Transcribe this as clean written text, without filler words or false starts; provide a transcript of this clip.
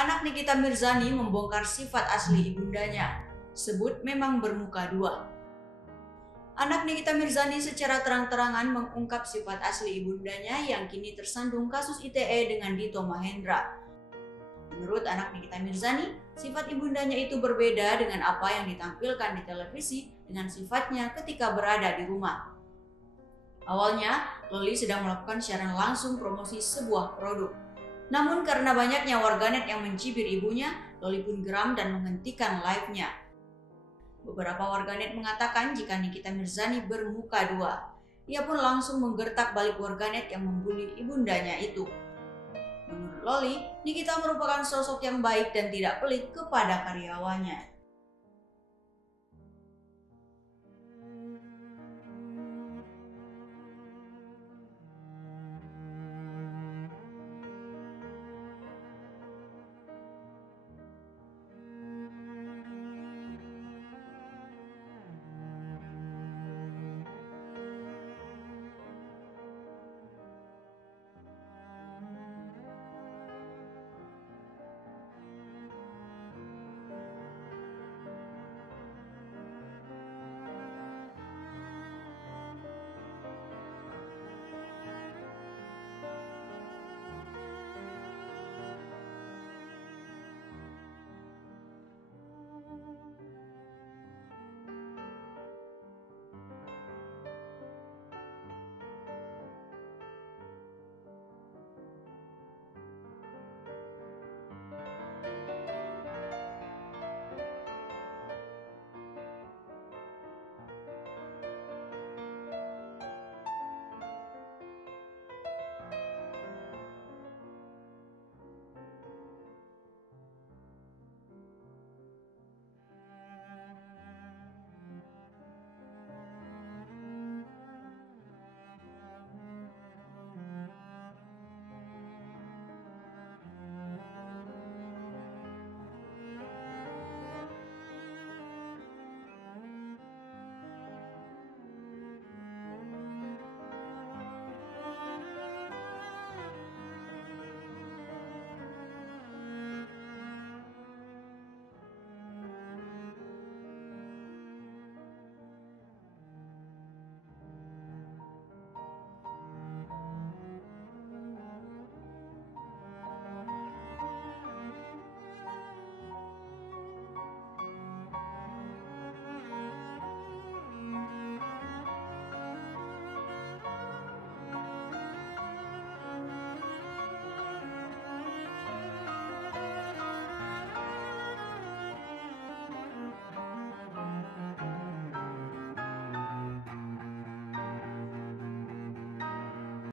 Anak Nikita Mirzani membongkar sifat asli ibundanya, sebut memang bermuka dua. Anak Nikita Mirzani secara terang-terangan mengungkap sifat asli ibundanya yang kini tersandung kasus ITE dengan Dito Mahendra. Menurut anak Nikita Mirzani, sifat ibundanya itu berbeda dengan apa yang ditampilkan di televisi dengan sifatnya ketika berada di rumah. Awalnya, Loli sedang melakukan siaran langsung promosi sebuah produk. Namun karena banyaknya warganet yang mencibir ibunya, Loli pun geram dan menghentikan live-nya. Beberapa warganet mengatakan jika Nikita Mirzani bermuka dua. Ia pun langsung menggertak balik warganet yang membuli ibundanya itu. Menurut Loli, Nikita merupakan sosok yang baik dan tidak pelit kepada karyawannya.